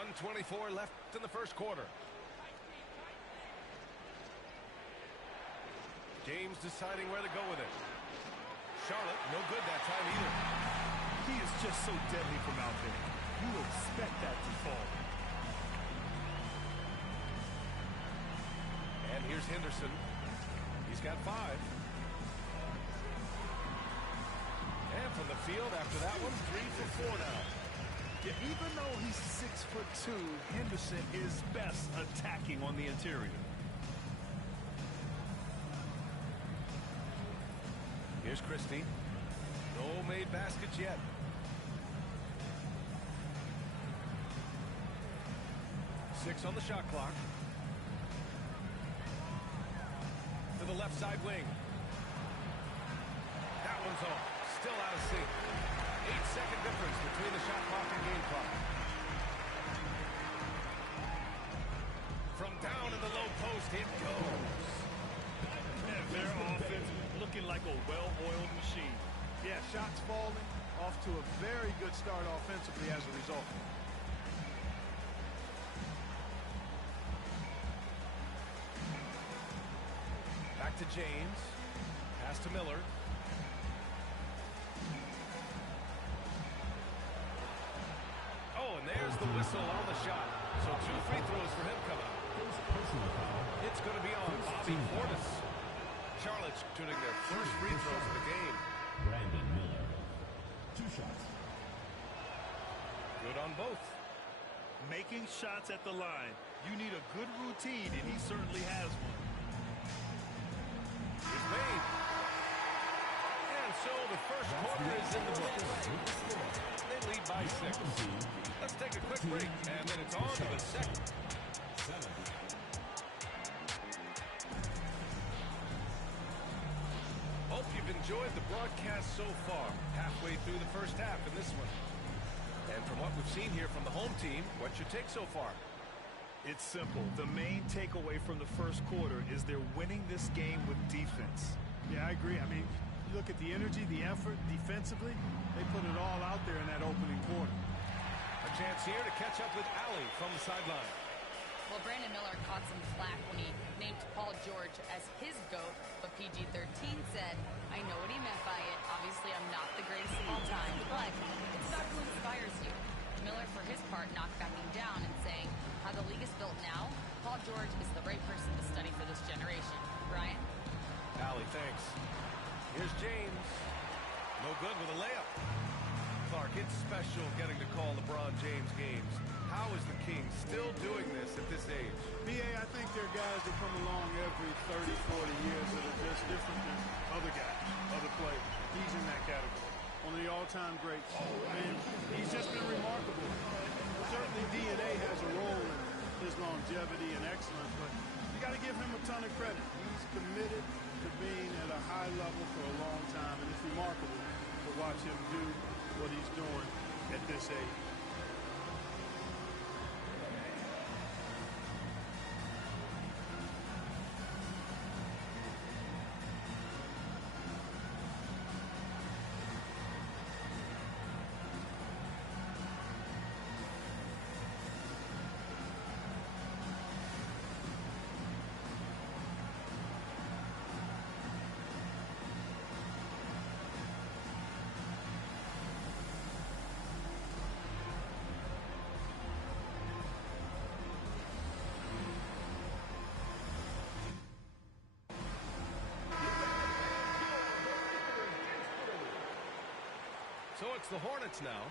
1:24 left in the first quarter. James deciding where to go with it. Charlotte, no good that time either. He is just so deadly from out there. You expect that to fall. And here's Henderson. He's got 5. And from the field after that one, 3 for 4 now. Yeah, even though he's 6'2", Henderson is best attacking on the interior. Here's Christie. No made baskets yet. Six on the shot clock. To the left side wing. That one's home. Still out of sync. 8-second difference between the shot clock and game clock. From down in the low post, it goes. And their offense looking like a well-oiled machine. Yeah, shots falling, off to a very good start offensively as a result. Back to James. Pass to Miller. Oh, and there's the whistle on the shot. So 2 free throws for him coming up. It's going to be on Bobby Portis. Charlotte's shooting their first free throws of the game. Brandon Miller. 2 shots. Good on both. Making shots at the line. You need a good routine, and he certainly has one. It's made. And so the first quarter is in the books. They lead by 6. Let's take a quick break, and then it's on to the second. 7. Hope you've enjoyed the broadcast so far. Halfway through the first half in this one. And from what we've seen here from the home team, what's your take so far? It's simple. The main takeaway from the first quarter is they're winning this game with defense. Yeah, I agree. I mean, you look at the energy, the effort defensively, they put it all out there in that opening quarter. A chance here to catch up with Allie from the sideline. Well, Brandon Miller caught some flack when he named Paul George as his GOAT, but PG-13 said, I know what he meant by it. Obviously, I'm not the greatest of all time, but it's about who inspires you. Miller, for his part, not backing down and saying, how the league is built now, Paul George is the right person to study for this generation. Brian? Allie, thanks. Here's James. No good with a layup. Clark, it's special getting to call LeBron James games. How is the King still doing this at this age? B.A., I think there are guys that come along every 30, 40 years that are just different than other guys, other players. He's in that category. One of the all-time greats. And he's just been remarkable. Certainly DNA has a role in his longevity and excellence, but you got to give him a ton of credit. He's committed to being at a high level for a long time, and it's remarkable to watch him do what he's doing at this age. So it's the Hornets now,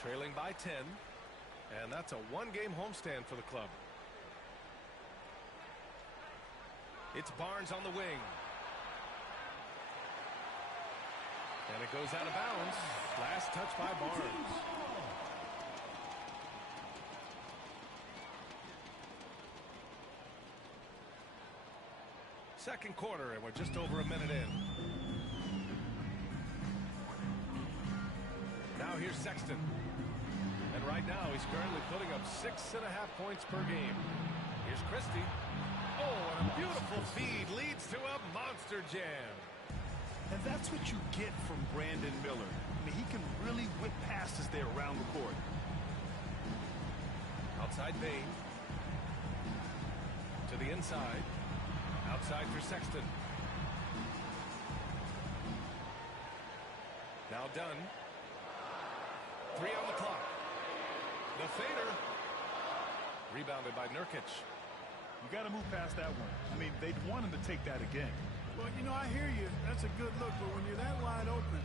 trailing by 10, and that's a one-game homestand for the club. It's Barnes on the wing. And it goes out of bounds. Last touch by Barnes. Second quarter, and we're just over a minute in. Now here's Sexton. And right now he's currently putting up 6.5 points per game. Here's Christie. Oh, and a beautiful feed leads to a monster jam. And that's what you get from Brandon Miller. I mean, he can really whip passes there around the court. Outside Bane. To the inside. Outside for Sexton. Now done. 3 on the clock. The fader. Rebounded by Nurkic. You got to move past that one. I mean, they'd want him to take that again. Well, you know, I hear you. That's a good look, but when you're that wide open,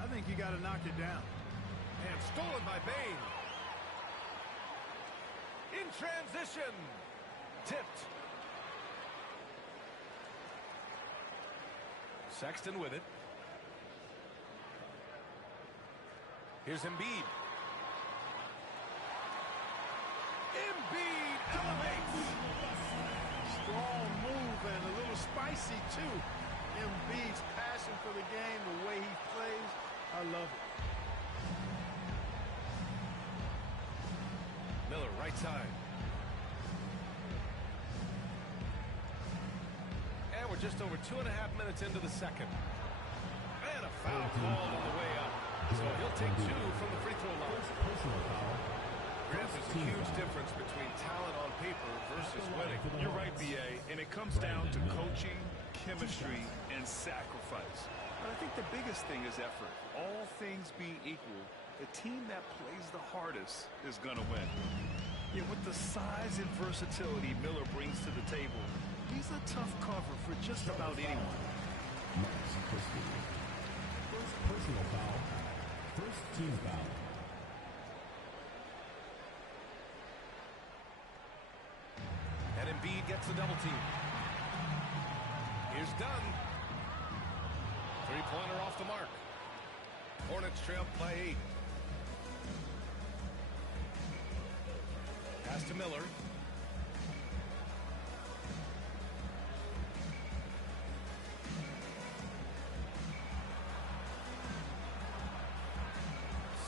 I think you got to knock it down. And stolen by Bane. In transition. Tipped. Sexton with it. Here's Embiid. Embiid elevates. Strong move and a little spicy, too. Embiid's passion for the game, the way he plays, I love it. Miller, right side. And we're just over 2.5 minutes into the second. And a foul called on the way up. So he'll take 2 from the free throw line. Personal foul. Grant, there's a huge difference between talent on paper versus winning. You're right, B.A., and it comes down to coaching, chemistry, and sacrifice. But I think the biggest thing is effort. All things being equal, the team that plays the hardest is going to win. Yeah, with the size and versatility Miller brings to the table, he's a tough cover for just about anyone. Max Christie. First personal foul. First team foul. And Embiid gets the double team. Here's Dunn. Three-pointer off the mark. Hornets trail by 8. Pass to Miller.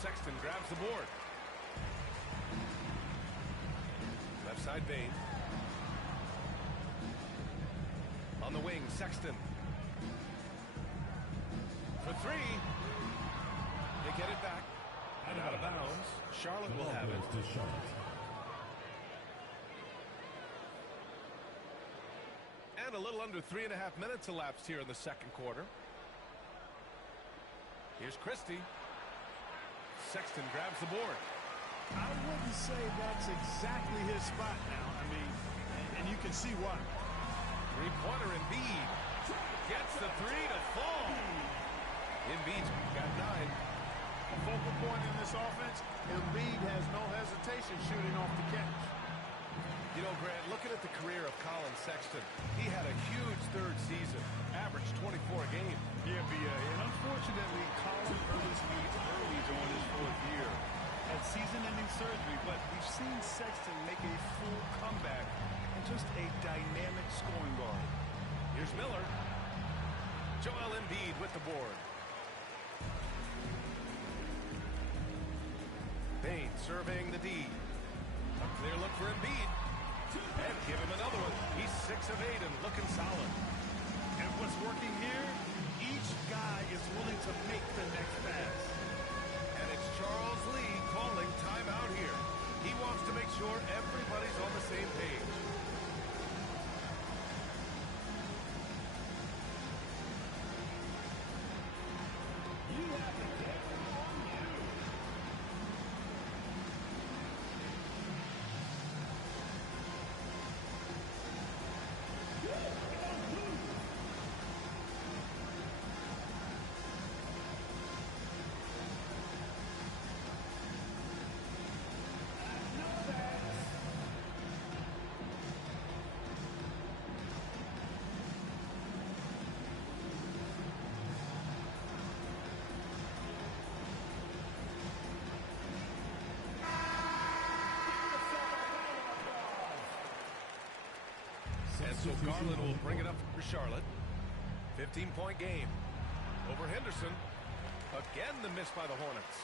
Sexton grabs the board. Left side Bane. On the wing, Sexton. For 3. They get it back. And out of bounds. Charlotte will have it. To Charlotte. And a little under 3.5 minutes elapsed here in the second quarter. Here's Christie. Sexton grabs the board. I wouldn't say that's exactly his spot now. I mean, and you can see why. Three-pointer Embiid. Gets the 3 to fall. Embiid's got 9. A focal point in this offense, Embiid has no hesitation shooting off the catch. You know, Grant, looking at the career of Colin Sexton, he had a huge third season, averaged 24 a game. Yeah, B.A., and unfortunately, Colin hurt his knee early during his 4th year. Had season-ending surgery, but we've seen Sexton make a full comeback and just a dynamic scoring guard. Here's Miller. Joel Embiid with the board. Bane surveying the D. A clear look for Embiid. And give him another one. He's 6 of 8 and looking solid. And what's working here, each guy is willing to make the next pass. And it's Charles Lee calling timeout here. He wants to make sure everybody's on the same page. And so Garland will bring it up for Charlotte. 15-point game. Over Henderson. Again, the miss by the Hornets.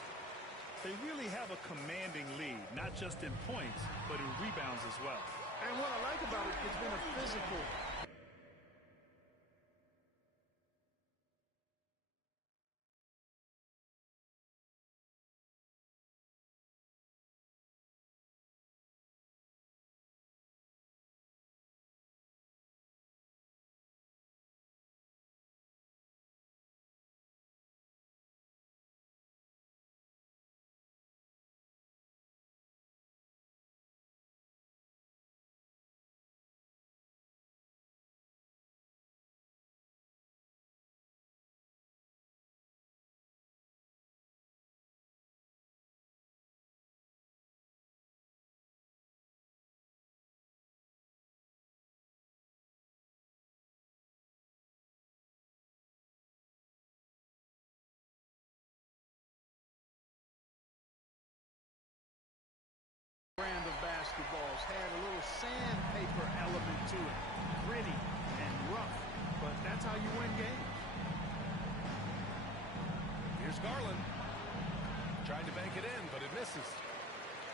They really have a commanding lead, not just in points, but in rebounds as well. And what I like about it, it's been a physical basketballs had a little sandpaper element to it. Gritty and rough, but that's how you win games. Here's Garland. Trying to bank it in, but it misses.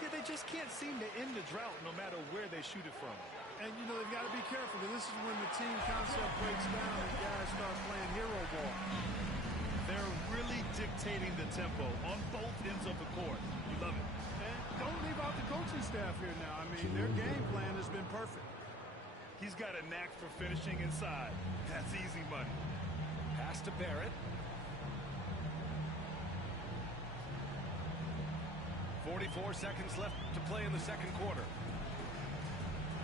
Yeah, they just can't seem to end the drought no matter where they shoot it from. And, you know, they've got to be careful, because this is when the team concept breaks down and guys start playing hero ball. They're really dictating the tempo on both ends of the court. You love it. And don't leave out the coaching staff here now. I mean, their game plan has been perfect. He's got a knack for finishing inside. That's easy money. Pass to Barrett. 44 seconds left to play in the second quarter.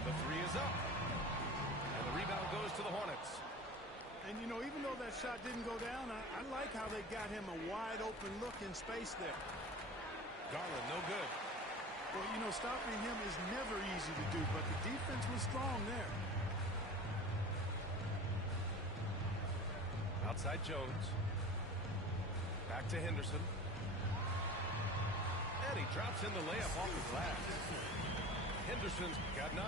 The three is up. And the rebound goes to the Hornets. And, you know, even though that shot didn't go down, I like how they got him a wide-open look in space there. Garland, no good. Well, you know, stopping him is never easy to do, but the defense was strong there. Outside Jones. Back to Henderson. And he drops in the layup off the glass. Henderson's got 9.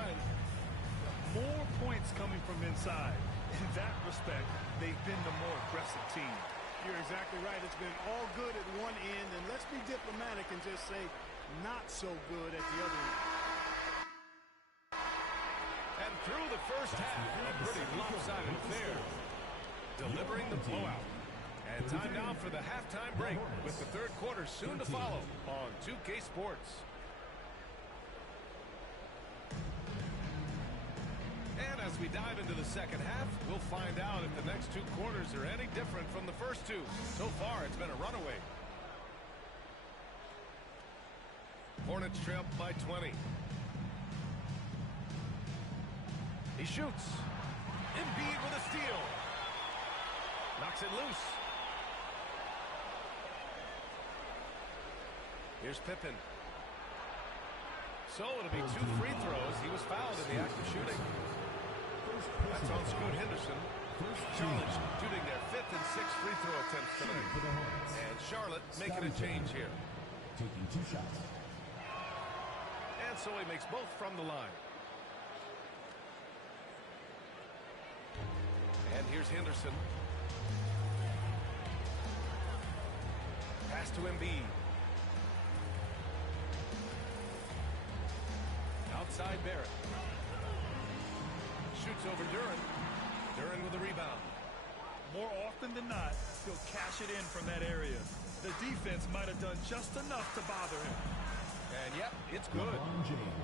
More points coming from inside. In that respect, they've been the more aggressive team. You're exactly right. It's been all good at one end, and let's be diplomatic and just say not so good at the other end. And through the first half, a pretty lopsided affair. Delivering the blowout. And time now for the halftime break, with the third quarter soon to follow on 2K Sports. And as we dive into the second half, we'll find out if the next 2 quarters are any different from the first 2. So far, it's been a runaway. Hornets trail by 20. He shoots. Embiid with a steal. Knocks it loose. Here's Pippen. So it'll be 2 free throws. He was fouled in the act of shooting. That's on Scoot Henderson. Charlotte shooting their 5th and 6th free throw attempts tonight. And Charlotte making a change here. Taking 2 shots. And so he makes both from the line. And here's Henderson. Pass to Embiid. Outside Barrett. Shoots over Duren. Duren with a rebound. More often than not, he'll cash it in from that area. The defense might have done just enough to bother him. And yep, it's good.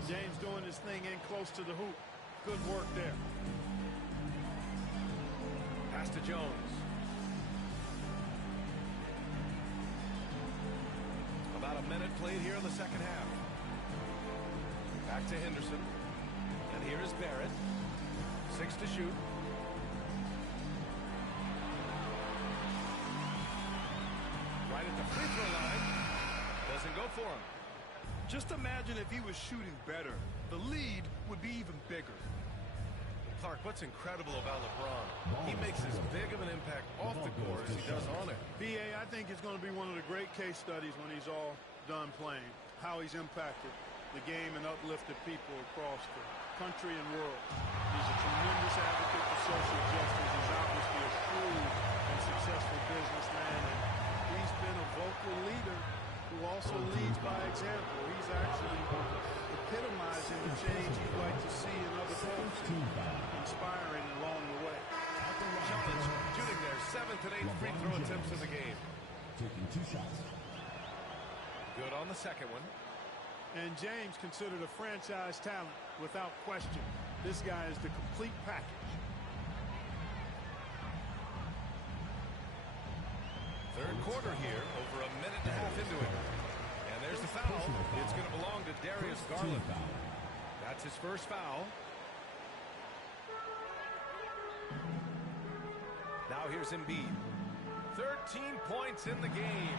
James doing his thing in close to the hoop. Good work there. Pass to Jones. About a minute played here in the second half. Back to Henderson. And here is Barrett. 6 to shoot. Right at the free throw line. Doesn't go for him. Just imagine if he was shooting better. The lead would be even bigger. Clark, what's incredible about LeBron? He makes as big of an impact off the court as he does on it. B.A., I think it's going to be one of the great case studies when he's all done playing. How he's impacted the game and uplifted people across the country and world. He's a tremendous advocate for social justice. He's obviously a shrewd and successful businessman. And he's been a vocal leader who also leads by example. He's actually epitomizing the change he'd like to see in other folks, inspiring along the way. Charlotte shooting their 7th and 8th free throw attempts of the game. Taking 2 shots. Good on the second one. And James considered a franchise talent without question. This guy is the complete package. Third quarter here, over a minute and a half into it. And there's the foul. It's going to belong to Darius Garland. That's his first foul. Now here's Embiid. 13 points in the game.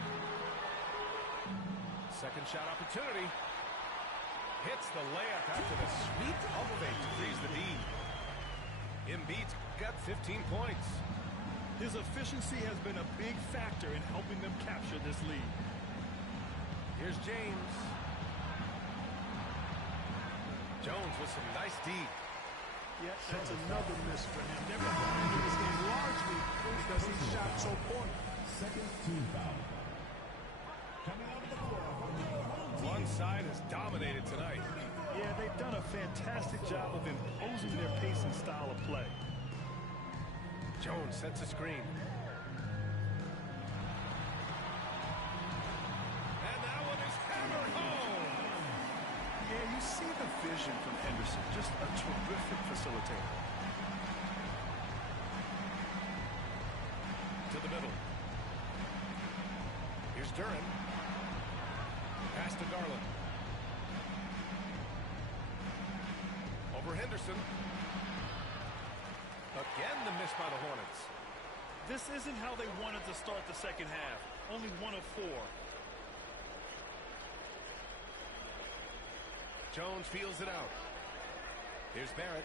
Second shot opportunity. Hits the layup after the sweep up fake to freeze the lead. Embiid's got 15 points. His efficiency has been a big factor in helping them capture this lead. Here's James. Jones with some nice D. Yeah, that's another miss for him. They're behind in this game largely because he shot so poorly. Second team foul. Coming out of the floor. One side has dominated tonight. Yeah, they've done a fantastic job of imposing their pace and style of play. Jones sets a screen. And that one is hammered home. Yeah, you see the vision from Henderson. Just a terrific facilitator. To the middle. Here's Duren. Pass to Garland. Over Henderson. Again, the miss by the Hornets. This isn't how they wanted to start the second half. Only 1 of 4. Jones feels it out. Here's Barrett.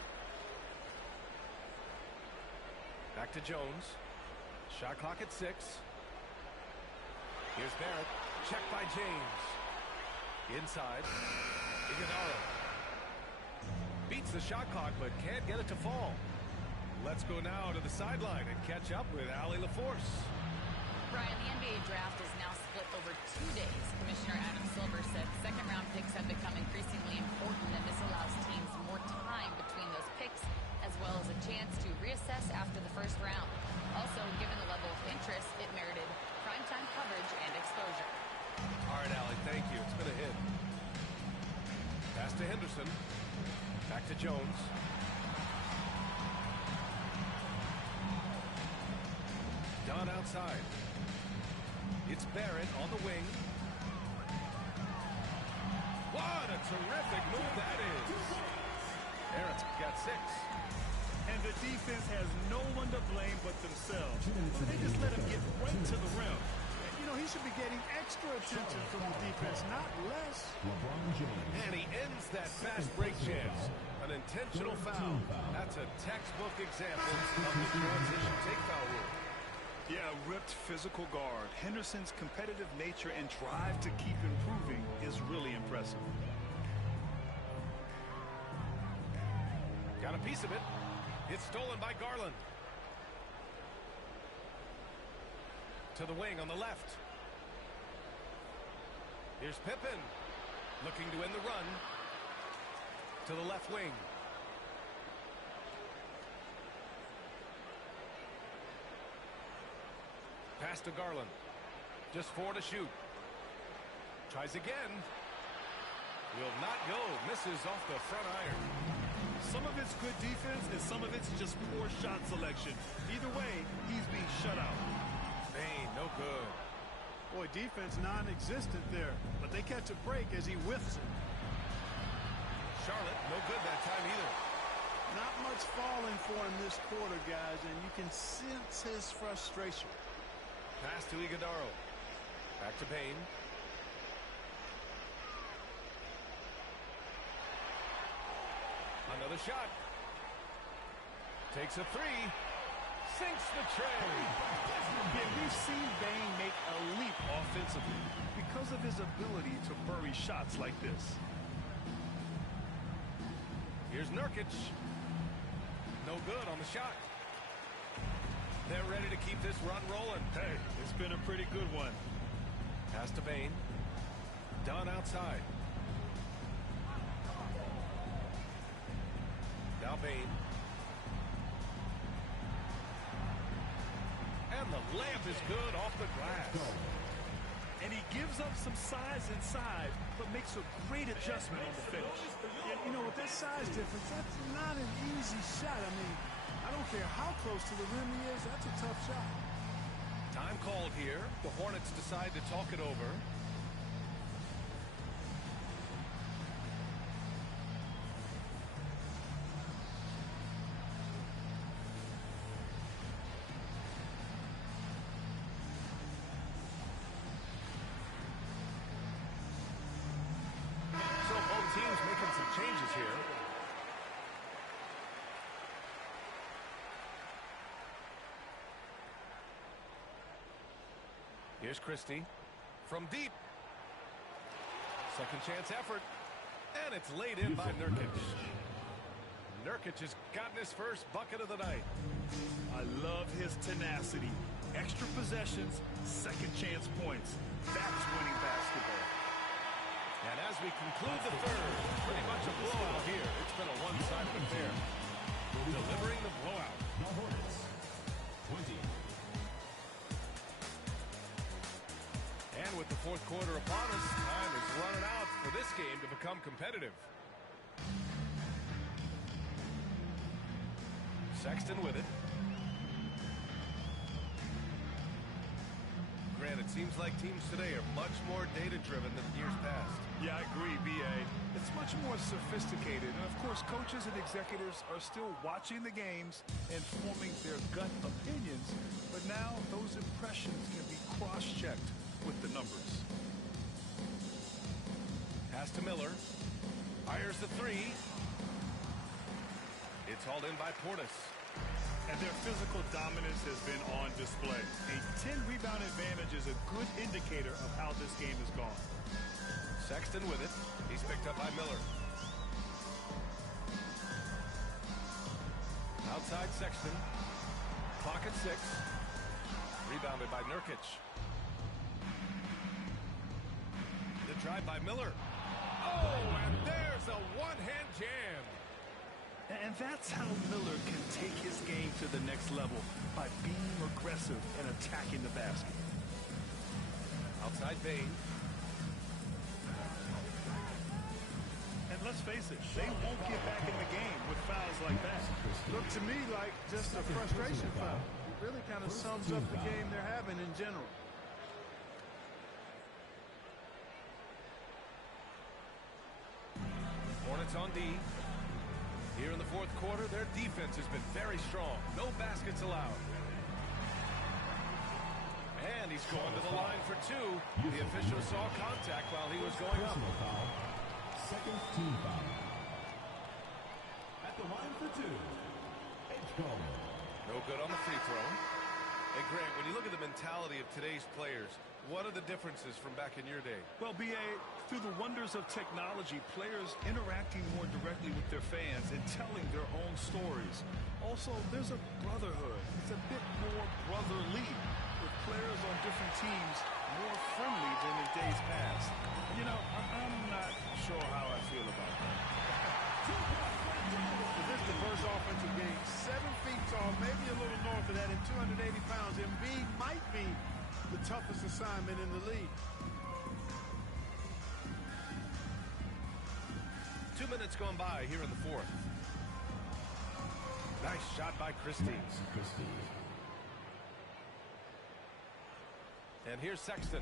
Back to Jones. Shot clock at 6. Here's Barrett. Checked by James. Inside. Iguodala. Beats the shot clock, but can't get it to fall. Let's go now to the sideline and catch up with Allie LaForce. Brian, the NBA draft is now split over 2 days. Commissioner Adam Silver said second-round picks have become increasingly important, and this allows teams more time between those picks, as well as a chance to reassess after the first round. Also, given the level of interest, it merited primetime coverage and exposure. All right, Allie, thank you. It's been a hit. Pass to Henderson. Back to Jones. Dunn outside. It's Barrett on the wing. What a terrific move that is. Barrett's got 6. And the defense has no one to blame but themselves. They just let him get right to the rim. You know, he should be getting extra attention from the defense, not less. LeBron James. And he ends that fast break chance. An intentional foul. That's a textbook example of the transition take foul rule. Yeah, ripped physical guard. Henderson's competitive nature and drive to keep improving is really impressive. Got a piece of it. It's stolen by Garland. To the wing on the left. Here's Pippen. Looking to end the run. To the left wing. Pass to Garland. Just 4 to shoot. Tries again. Will not go. Misses off the front iron. Some of it's good defense and some of it's just poor shot selection. Either way, he's being shut out. Bain, no good. Boy, defense non-existent there, but they catch a break as he whiffs it. Charlotte, no good that time either. Not much falling for him this quarter, guys, and you can sense his frustration. Pass to Iguodala. Back to Bain. Another shot. Takes a 3. Sinks the tray. Yeah, we've seen Bain make a leap offensively because of his ability to bury shots like this. Here's Nurkic. No good on the shot. They're ready to keep this run rolling. Hey, it's been a pretty good one. Pass to Bain. Dunn outside. Now Bain. And the layup is good off the glass. And he gives up some size inside, but makes a great adjustment on the finish. Yeah, you know, with that size difference, that's not an easy shot. I mean, I don't care how close to the rim he is, that's a tough shot. Time called here. The Hornets decide to talk it over. So both teams making some changes here. Here's Christie from deep. Second chance effort. And it's laid in by Nurkic. Nurkic has gotten his first bucket of the night. I love his tenacity. Extra possessions, second chance points. That's winning basketball. And as we conclude the third, pretty much a blowout here. It's been a one-sided affair. Delivering the blowout. The Hornets, 20. And with the fourth quarter upon us, time is running out for this game to become competitive. Sexton with it. Grant, it seems like teams today are much more data-driven than years past. Yeah, I agree, B.A. It's much more sophisticated. And, of course, coaches and executives are still watching the games and forming their gut opinions. But now those impressions can be cross-checked with the numbers. Pass to Miller. Fires the three. It's hauled in by Portis. And their physical dominance has been on display. A 10-rebound advantage is a good indicator of how this game has gone. Sexton with it. He's picked up by Miller. Outside Sexton. Clock at 6. Rebounded by Nurkic. The drive by Miller. Oh, and there's a one-hand jam. And that's how Miller can take his game to the next level, by being aggressive and attacking the basket. Outside Bane. And let's face it, they won't get back in the game with fouls like that. Look to me like just a frustration foul. It really kind of sums up the game they're having in general. Hornets on D. Here in the fourth quarter, their defense has been very strong. No baskets allowed. And he's going to the line for two. The official saw contact while he was going up. Personal foul. Second team foul. At the line for two, Edgecombe. No good on the free throw. Hey, Grant, when you look at the mentality of today's players, what are the differences from back in your day? Well, B.A., through the wonders of technology, players interacting more directly with their fans and telling their own stories. Also, there's a brotherhood. It's a bit more brotherly, with players on different teams more friendly than in days past. You know, I'm not sure how I feel about that. With this diverse offensive game, 7 feet tall, maybe a little north of that, and 280 pounds, Embiid might be the toughest assignment in the league. 2 minutes gone by here in the fourth. Nice shot by Christie. And here's Sexton.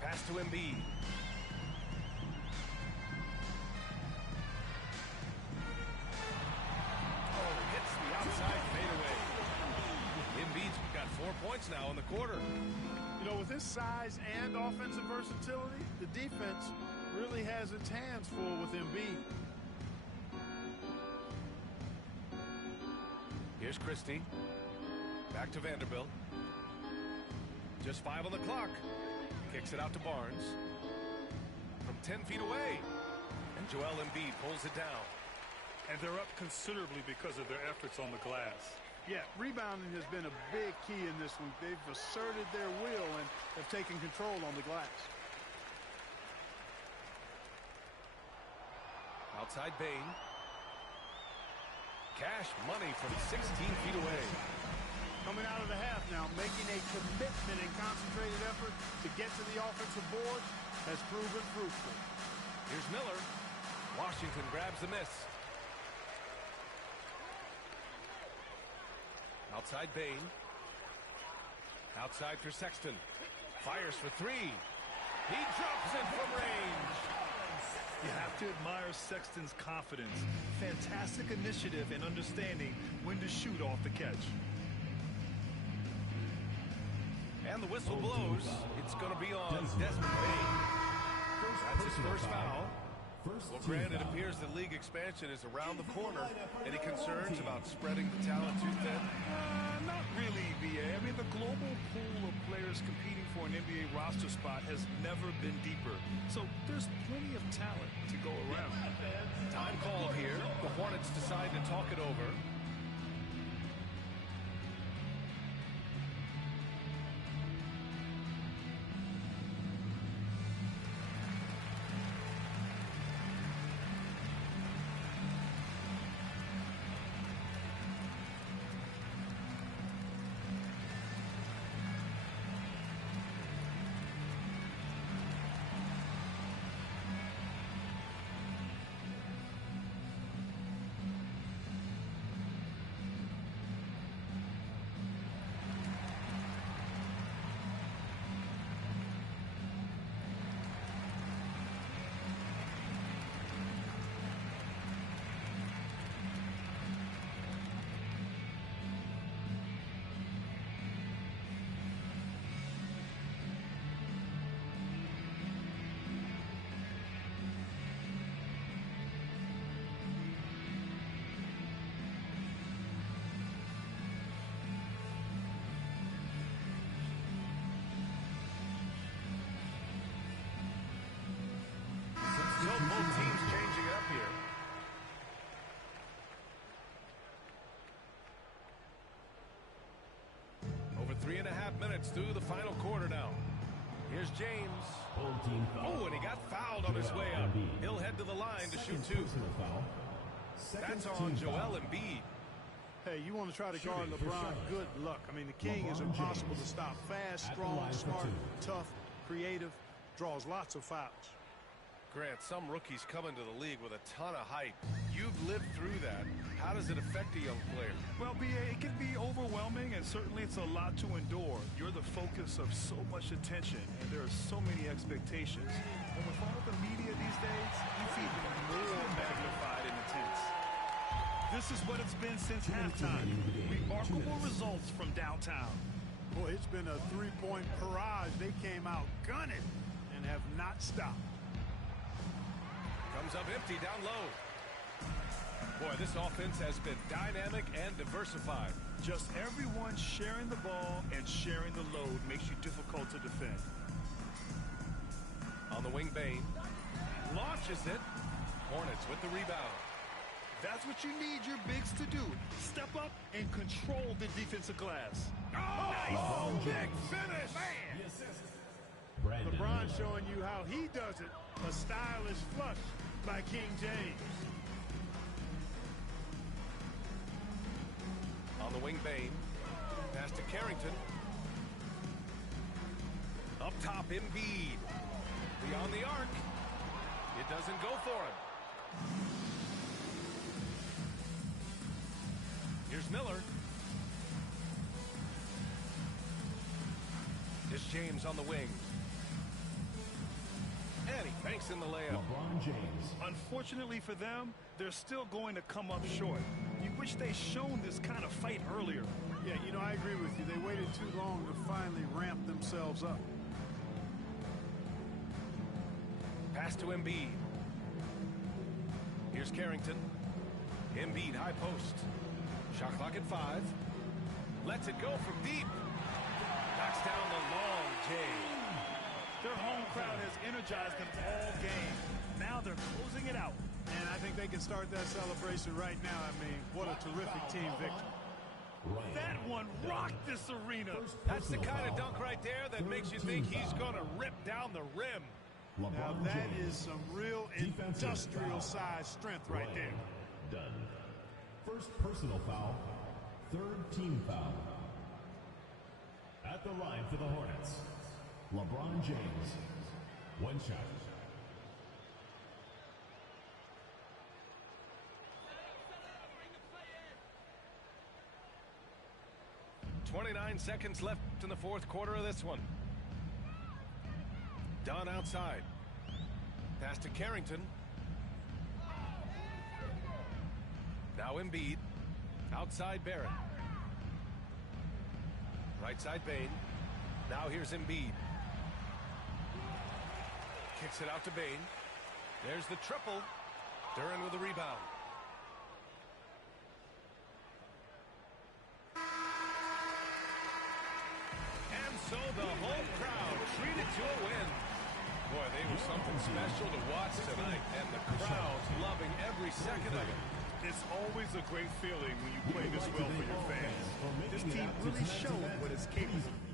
Pass to Embiid. Oh, hits the outside fadeaway. Embiid's got 4 points now in the quarter. You know, with his size and offensive versatility, the defense really has its hands full with Embiid. Here's Christie. Back to Vanderbilt. Just 5 on the clock. Kicks it out to Barnes. From 10 feet away. And Joel Embiid pulls it down. And they're up considerably because of their efforts on the glass. Yeah, rebounding has been a big key in this one. They've asserted their will and have taken control on the glass. Outside Bane. Cash money from 16 feet away. Coming out of the half now, making a commitment and concentrated effort to get to the offensive board has proven fruitful. Here's Miller. Washington grabs the miss. Outside Bane. Outside for Sexton. Fires for 3. He drops it from range. You have to admire Sexton's confidence, fantastic initiative, and understanding when to shoot off the catch. And the whistle blows. It's going to be on Desmond Bane. That's his first foul. Well, Grant, it appears that league expansion is around the corner. Any concerns about spreading the talent too thin? Not really, B.A. I mean, the global pool of players competing for for an NBA roster spot has never been deeper. So there's plenty of talent to go around. Time called here. The Hornets decide to talk it over. Both teams changing it up here. Over 3.5 minutes through the final quarter now. Here's James. Oh, and he got fouled on his way up. He'll head to the line to shoot two. That's on Joel Embiid. Hey, you want to try to guard LeBron, good luck. I mean, the king is impossible to stop. Fast, strong, smart, tough, creative, draws lots of fouls. Grant, some rookies come into the league with a ton of hype. You've lived through that. How does it affect a young player? Well, B.A., it can be overwhelming, and certainly it's a lot to endure. You're the focus of so much attention, and there are so many expectations. And with all the media these days, it's even more magnified and intense. This is what it's been since halftime. Remarkable results from downtown. Boy, it's been a three-point barrage. They came out gunning and have not stopped. Comes up empty down low. Boy, this offense has been dynamic and diversified. Just everyone sharing the ball and sharing the load makes you difficult to defend. On the wing, Bane. Launches it. Hornets with the rebound. That's what you need your bigs to do. Step up and control the defensive glass. Nice. Oh, big finish. Man. LeBron showing you how he does it. A stylish flush by King James. On the wing, Bane. Pass to Carrington. Up top, Embiid. Beyond the arc. It doesn't go for him. Here's Miller. Here's James on the wing. And he banks in the layup. LeBron James. Unfortunately for them, they're still going to come up short. You wish they'd shown this kind of fight earlier. Yeah, you know, I agree with you. They waited too long to finally ramp themselves up. Pass to Embiid. Here's Carrington. Embiid, high post. Shot clock at 5. Lets it go from deep. Knocks down the long J. Their home crowd has energized them all game. Now they're closing it out. And I think they can start that celebration right now. I mean, what a terrific team victory. That one rocked this arena. That's the kind of dunk right there that makes you think he's going to rip down the rim. Now that is some real industrial size strength right there. Done. First personal foul. Third team foul. At the line for the Hornets, LeBron James. One shot. 29 seconds left in the fourth quarter of this one. Dunn outside. Pass to Carrington. Now Embiid. Outside Barrett. Right side Bane. Now here's Embiid. Kicks it out to Bane. There's the triple. Duran with the rebound. And so the home crowd Something special to watch tonight, and the crowd's loving every second of it. It's always a great feeling when you play this well for your fans. This team really showed what it's capable of.